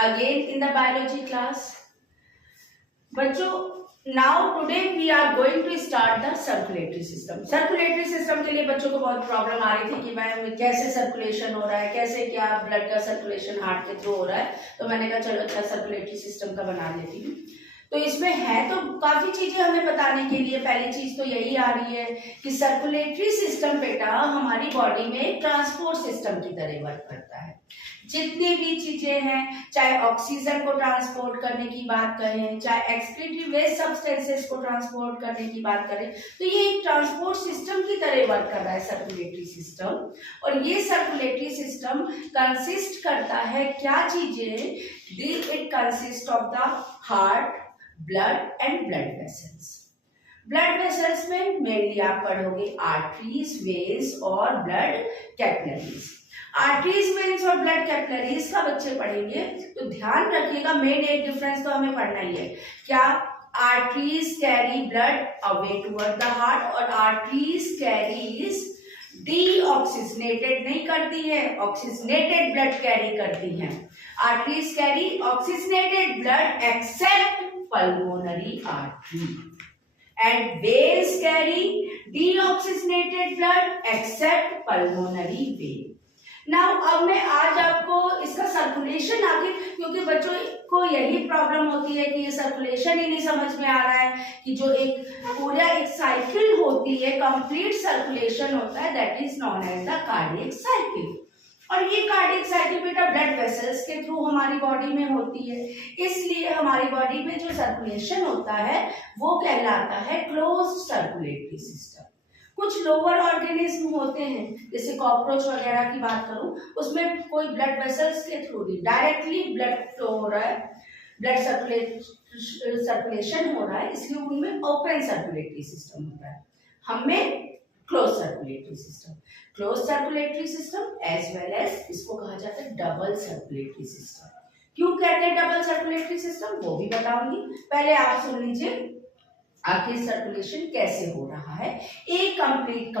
again in the biology class. बच्चों now today we are going to start the circulatory system. Circulatory system के लिए बच्चों को बहुत प्रॉब्लम आ रही थी कि मैम कैसे सर्कुलेशन हो रहा है, कैसे क्या ब्लड का सर्कुलेशन हार्ट के थ्रू हो रहा है, तो मैंने कहा चलो अच्छा सर्कुलेटरी सिस्टम का बना लेती हूँ। तो इसमें है तो काफी चीजें हमें बताने के लिए, पहली चीज तो यही आ रही है कि सर्कुलेटरी सिस्टम बेटा हमारी बॉडी में ट्रांसपोर्ट सिस्टम की तरह वर्क करता है। जितनी भी चीजें हैं, चाहे ऑक्सीजन को ट्रांसपोर्ट करने की बात करें, चाहे एक्सक्रीटरी वेस्ट सब्सटेंसेस को ट्रांसपोर्ट करने की बात करें, तो ये एक ट्रांसपोर्ट सिस्टम की तरह वर्क कर रहा है सर्कुलेटरी सिस्टम। और ये सर्कुलेटरी सिस्टम कंसिस्ट करता है क्या चीजें? It consist of the heart, blood and blood vessels. Blood vessels में मेनली आप पढ़ोगे आर्टरीज, वेन्स और ब्लड कैपिलरीज। आर्टरीज, वेन्स और ब्लड कैपिलरीज का बच्चे पढ़ेंगे तो ध्यान रखिएगा, मेन एक डिफरेंस तो हमें पढ़ना ही है। क्या? Arteries carry blood away toward the heart और आर्टरीज कैरीज डीऑक्सीजनेटेड नहीं करती है, ऑक्सीजनेटेड ब्लड कैरी करती हैं। Arteries carry oxygenated blood except pulmonary artery and veins carry deoxygenated blood except pulmonary vein. Now अब मैं आज आपको इसका सर्कुलेशन आगे, क्योंकि बच्चों को यही प्रॉब्लम होती है कि ये सर्कुलेशन ही नहीं समझ में आ रहा है कि जो एक पूरा एक साइकिल होती है, कंप्लीट सर्कुलेशन होता है, that is known as the cardiac cycle. और ये कार्डियक साइकिल बेटा ब्लड वेसल्स के थ्रू हमारी बॉडी में होती है, इसलिए हमारी बॉडी में जो सर्कुलेशन होता है वो कहलाता है क्लोज्ड सर्कुलेटरी सिस्टम। कुछ लोअर ऑर्गेनिज्म होते हैं, जैसे कॉकरोच वगैरह की बात करूं, उसमें कोई ब्लड वेसल्स के थ्रू भी डायरेक्टली ब्लड फ्लो हो रहा है, ब्लड सर्कुलेशन हो रहा है, इसलिए उनमें ओपन सर्कुलेटरी सिस्टम होता है। हमें close circulatory system, close circulatory system as well as इसको कहा जाता है डबल सर्कुलेटरी सिस्टम। क्यों कहते हैं डबल सर्कुलेटरी सिस्टम, वो भी बताऊंगी। पहले आप सुन लीजिए आखिर सर्कुलेशन कैसे हो रहा है। एक complete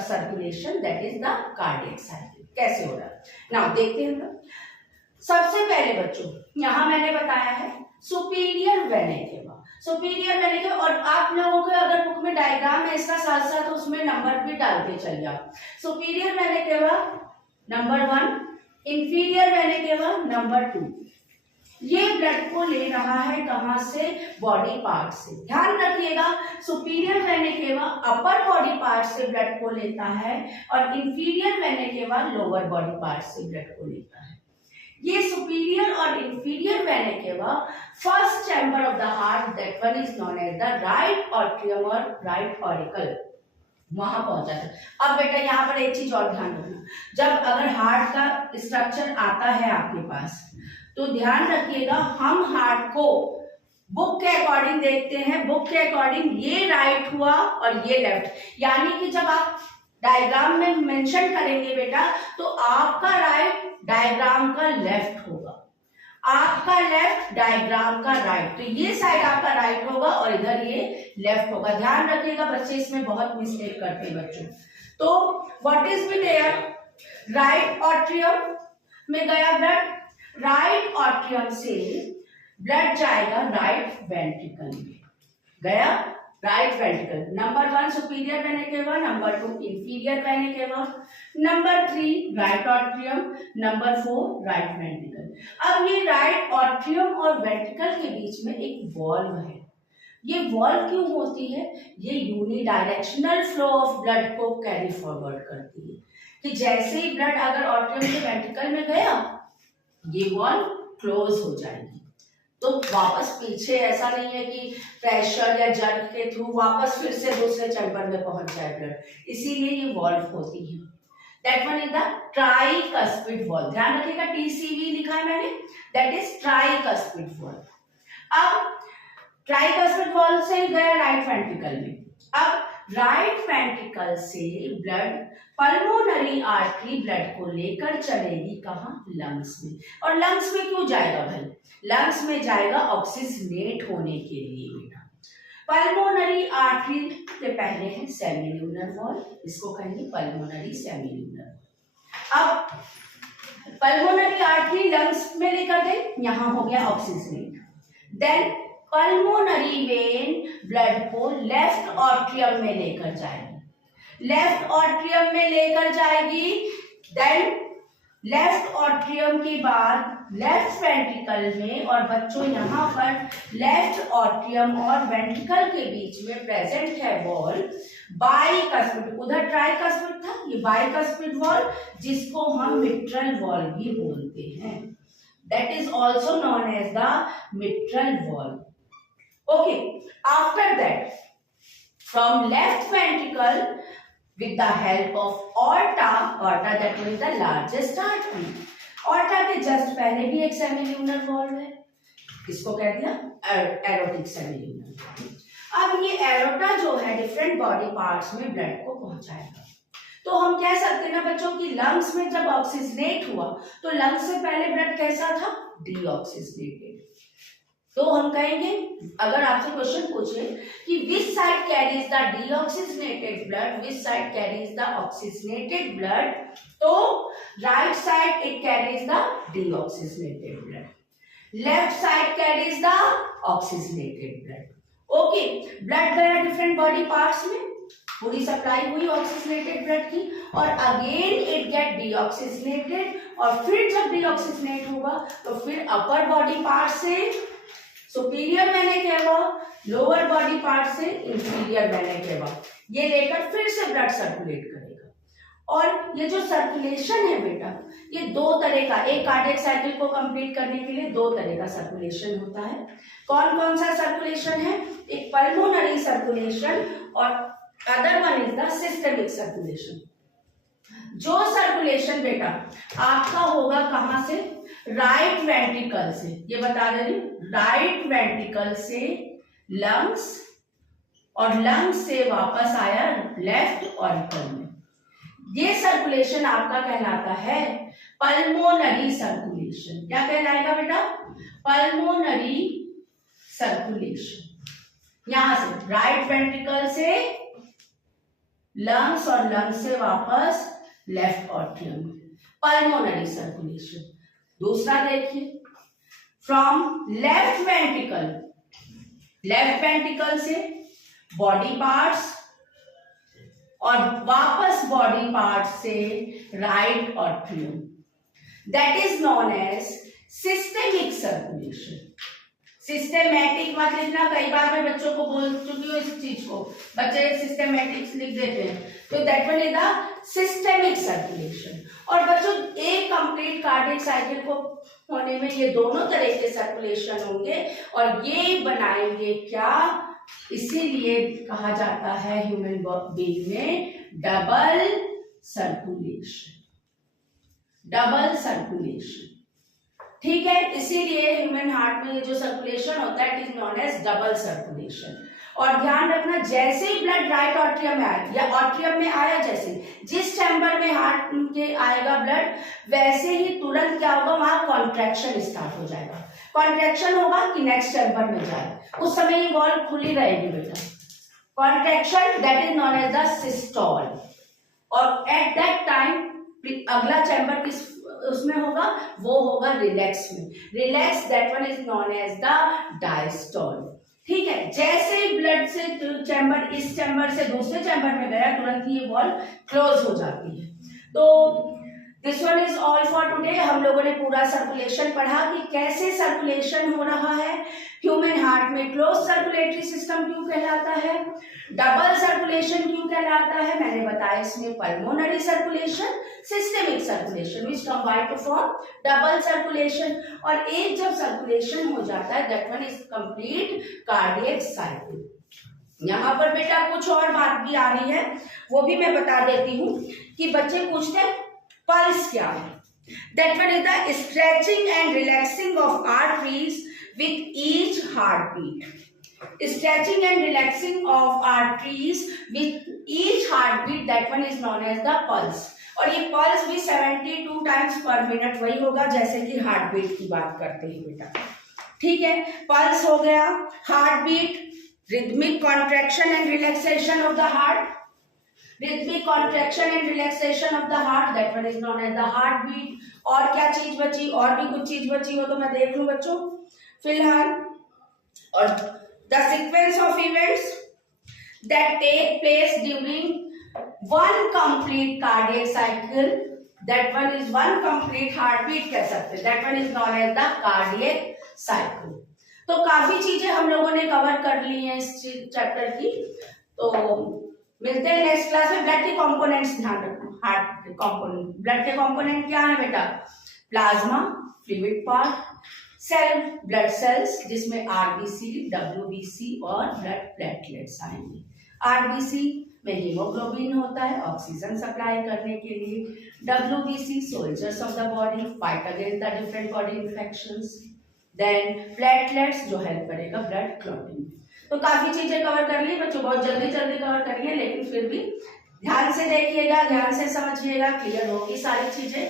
circulation that is the cardiac cycle कैसे हो रहा है। नाउ देखते हैं हम। सबसे पहले बच्चों यहां मैंने बताया है सुपीरियर वेना केवा, सुपीरियर वेना केवा, और आप लोगों के अगर बुक में डायग्राम है इसका साथ साथ उसमें नंबर भी डालते चल जाओ। Superior vena cava number 1, inferior vena cava number 2। ये ब्लड को ले रहा है कहां से? बॉडी पार्ट से। ध्यान रखिएगा, superior vena cava upper body part से ब्लड को लेता है और inferior vena cava lower body part से ब्लड को लेता है। ये सुपीरियर और inferior vena cava first chamber of the heart, that one is known as the right atrium और राइट ऑरिकल, वहां पहुंचा था। अब बेटा यहाँ पर एक चीज और ध्यान रखना, जब अगर हार्ट का स्ट्रक्चर आता है आपके पास तो ध्यान रखिएगा, हम हार्ट को बुक के अकॉर्डिंग देखते हैं। बुक के अकॉर्डिंग ये राइट हुआ और ये लेफ्ट, यानी कि जब आप डायग्राम में मेंशन करेंगे बेटा तो आपका राइट डायग्राम का लेफ्ट होगा, आपका लेफ्ट डायग्राम का राइट, तो ये साइड आपका राइट होगा और इधर ये लेफ्ट होगा। ध्यान रखिएगा बच्चे, इसमें बहुत मिस्टेक करते हैं बच्चों। तो what is B there? Right atrium में गया ब्लड, राइट ऑट्रियम से ब्लड जाएगा राइट वेंट्रिकल में, गया right ventricle. Number 1 superior vena cava, number 2 inferior vena cava, number 3 right atrium, number 4 right ventricle. अब ये राइट ऑट्रियम और वेंट्रिकल के बीच में एक वॉल्व है। ये वॉल्व क्यों होती है? ये यूनिडायरेक्शनल फ्लो ऑफ ब्लड को कैरी फॉरवर्ड करती है, कि जैसे ही ब्लड अगर ऑट्रियम से वेंट्रिकल में गया ये वॉल्व क्लोज हो जाएगी, तो वापस पीछे ऐसा नहीं है कि प्रेशर या जर्क के थ्रू वापस फिर से दूसरे चैम्बर में पहुंच जाए ब्लड, इसीलिए ये वॉल्व होती है। That one is the tricuspid valve. ध्यान रखिएगा टीसीवी लिखा है मैंने, दैट इज ट्राइकस्पिड वॉल्व। अब ट्राइकस्पिड वॉल्व से गया राइट वेंट्रिकल में, अब राइट वेंट्रिकल से ब्लड पल्मोनरी आर्टरी ब्लड को लेकर चलेगी कहां? लंग्स में। और लंग्स में क्यों जाएगा भाई? लंग्स में जाएगा ऑक्सीजनेट होने के लिए बेटा। पल्मोनरी आर्टरी के पहले है सेमिल्यूनर वॉल, इसको कहेंगे पल्मोनरी सेमिल्यूनर। अब पल्मोनरी आर्टरी लंग्स में लेकर गए, यहां हो गया oxygenate. Then pulmonary vein blood को लेफ्ट ऑट्रियम में लेकर जाएगी, लेफ्ट ऑट्रियम में लेकर जाएगी। देन लेफ्ट ऑट्रियम के बाद लेफ्ट वेंट्रिकल में, और बच्चों यहाँ पर लेफ्ट ऑट्रियम और वेंट्रिकल के बीच में प्रेजेंट है वॉल बाइकस्पिड, उधर ट्राइकस्पिड था, ये बाइकस्पिड वॉल जिसको हम मिट्रल वॉल भी बोलते हैं, that is also known as the mitral valve. Okay, after that from left ventricle with the help of aorta that is the largest artery, aorta के just पहले भी एक सेमिल्यूनर वॉल्व है, इसको कह दिया एरोटिक सेमिल्यूनर। अब ये एरोटा जो है डिफरेंट बॉडी पार्ट्स में ब्लड को पहुंचाएगा। तो हम कह सकते हैं ना बच्चों की लंग्स में जब ऑक्सीजनेट हुआ तो लंग्स से पहले ब्लड कैसा था, डीऑक्सीजनेटेड। तो हम कहेंगे, अगर आपसे क्वेश्चन पूछे कि which side carries the deoxygenated blood, which side carries the oxygenated blood, तो right side it carries the deoxygenated blood, left side carries the oxygenated blood. Okay, blood गया डिफरेंट बॉडी पार्ट्स में, पूरी supply हुई oxygenated blood की, और again it get deoxygenated, और फिर जब डीऑक्सीजनेट होगा तो फिर अपर बॉडी पार्ट से superior vena cava, lower body part से इंफीरियर वेना केवा, ये लेकर फिर से ब्लड सर्कुलेट करेगा। और ये जो सर्कुलेशन है बेटा, ये दो तरह का, एक कार्डियक साइकिल को कंप्लीट करने के लिए दो तरह का सर्कुलेशन होता है। कौन कौन सा सर्कुलेशन है, एक पल्मोनरी सर्कुलेशन और other one is the systemic circulation. जो सर्कुलेशन बेटा आपका होगा कहां से, राइट वेंट्रिकल से, ये बता दे रही, राइट वेंट्रिकल से लंग्स, और लंग्स से वापस आया लेफ्ट ऑरिकल में, ये सर्कुलेशन आपका कहलाता है पल्मोनरी सर्कुलेशन। क्या कहलाएगा बेटा, पल्मोनरी सर्कुलेशन। यहां से राइट वेंट्रिकल से लंग्स और लंग्स से वापस लेफ्ट ऑट्रियम, पल्मोनरी सर्कुलेशन। दूसरा देखिए, from left ventricle, left ventricle से बॉडी पार्ट्स और वापस बॉडी पार्ट्स से right atrium, that is known as systemic circulation. Systematic मत लिखना, कई बार मैं बच्चों को बोल चुकी हूँ इस चीज को, बच्चे सिस्टेमैटिक्स लिख देते हैं, तो that one is the systemic circulation. और बच्चों एक कंप्लीट कार्डियक साइकिल को होने में ये दोनों तरह के सर्कुलेशन होंगे, और ये बनाएंगे क्या, इसीलिए कहा जाता है ह्यूमन बीइंग में डबल सर्कुलेशन, डबल सर्कुलेशन। ठीक है, इसीलिए ह्यूमन हार्ट में जो सर्कुलेशन होता है it is known as double circulation. और ध्यान रखना, जैसे ही ब्लड राइट ऑट्रियम में आया या ऑट्रियम में आया, जैसे जिस चैम्बर में हार्ट के आएगा ब्लड, वैसे ही तुरंत क्या होगा, वहां कॉन्ट्रैक्शन स्टार्ट हो जाएगा। कॉन्ट्रैक्शन होगा कि नेक्स्ट चैम्बर में जाए, उस समय ये वॉल्व खुली रहेगी बेटा। Contraction that is known as the systole, और एट दैट टाइम अगला चैम्बर किस उसमें होगा, वो होगा रिलैक्स में, relax that one is known as the diastole. ठीक है, जैसे ही ब्लड से चैम्बर, इस चैम्बर से दूसरे चैम्बर में गया, तुरंत ही ये वॉल्व क्लोज हो जाती है। तो this one is all for today. हम लोगों ने पूरा सर्कुलेशन पढ़ा कि कैसे सर्कुलेशन हो रहा है ह्यूमन हार्ट में, क्लोज सर्कुलेटरी सिस्टम क्यों कहलाता है, डबल सर्कुलेशन क्यों कहलाता है, मैंने बताया इसमें pulmonary circulation, systemic circulation which combine to form double circulation. और एक जब सर्कुलेशन हो जाता है that one is complete cardiac cycle. यहाँ पर बेटा कुछ और बात भी आ रही है, वो भी मैं बता देती हूँ कि बच्चे पूछते हैं पल्स क्या है, that one is the stretching and relaxing of arteries with each heart beat. Stretching and relaxing of arteries with each heart beat, that one is known as the pulse. और ये पल्स भी 72 times पर minute वही होगा जैसे कि heart beat की बात करते हैं बेटा। ठीक है, पल्स हो गया, heart beat, rhythmic contraction and relaxation of the heart, rhythmic contraction and relaxation of the heart, that one is known as the heartbeat. और क्या चीज बची, और भी कुछ चीज बची हो तो मैं देख लूं बच्चों फिलहाल। और the sequence of events that take place during one complete cardiac cycle, that one is one complete heartbeat कह सकते हैं, that one is known as the cardiac cycle। तो काफी चीजें हम लोगों ने कवर कर ली हैं इस चैप्टर की। तो मिलते हैं नेक्स्ट क्लास में। ब्लड के कंपोनेंट्स ध्यान रखना, हार्ट के कंपोनेंट, ब्लड के कंपोनेंट क्या है बेटा, plasma, fluid part, cell, blood cells जिसमें आरबीसी, डब्ल्यूबीसी और ब्लड प्लेटलेट्स आएंगे। आरबीसी में हीमोग्लोबिन होता है ऑक्सीजन सप्लाई करने के लिए, WBC soldiers of the body, fight against the different body infections, then platelets जो हेल्प करेगा ब्लड क्लॉटिंग। तो काफी चीजें कवर कर ली बच्चों, बहुत जल्दी जल्दी कवर करिए, लेकिन फिर भी ध्यान से देखिएगा, ध्यान से समझिएगा, क्लियर होगी सारी चीजें।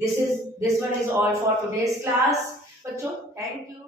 This one is all for today's class बच्चों, थैंक यू।